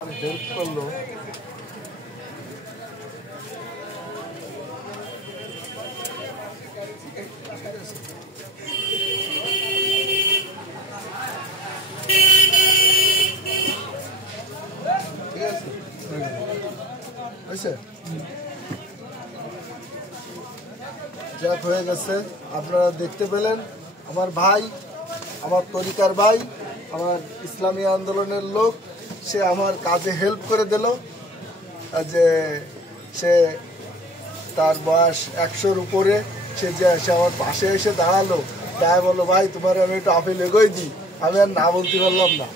Help করলো। ঠিক আছে, যাক হয়ে গেছে। আপনারা দেখতে পেলেন আমার ভাই, আমার তরিকার ভাই, আমার ইসলামী আন্দোলনের লোক, সে আমার কাজে হেল্প করে দিল। যে সে তার বয়স 100-র উপরে, সে আমার পাশে এসে দাঁড়ালো, তাই বললো ভাই তোমার আমি একটু আপেল এগোই দিই। আমি আর না বলতে পারলাম না,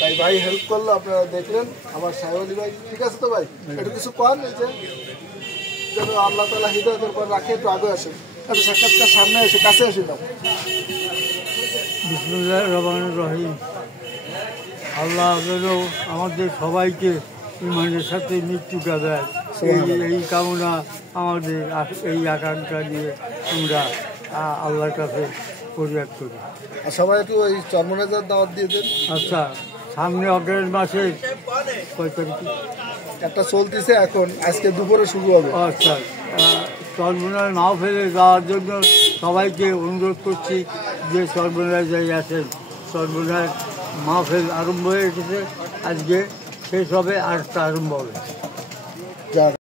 তাই ভাই হেল্প করলো। আপনারা দেখলেন আমার সাহেব ভাই। ঠিক আছে তো ভাই, একটু কিছু কন, এই যে যেন আল্লাহ তাআলা হিদায়াতের পর রাখে। একটু আগে আসেন, একটু সাক্ষাৎকার সামনে এসে কাছে এসে দাও। বিসমিল্লাহির রহমানির রহিম। আল্লাহ যেন আমাদের সবাইকে ইমানের সাথে মৃত্যুটা দেয়, এই কামনা আমাদের, এই আকাঙ্ক্ষা নিয়ে আমরা আল্লাহর কাছে ফরিয়াদ করি। সবাই একটু ওই চরমনাজার দাওয়াত দিয়ে দেন। আচ্ছা, সামনে অগ্রহায়ণ মাসের কয় তারিখে একটা চলতেছে এখন, আজকে দুপুরে শুরু হবে। আচ্ছা, চরমনায় মাহফিলে যাওয়ার জন্য সবাইকে অনুরোধ করছি যে চরমনায় যাই আছেন। চরমনায় মাহফিল আরম্ভ হয়ে গেছে, আজকে শেষ হবে, আরেকটা আরম্ভ হবে।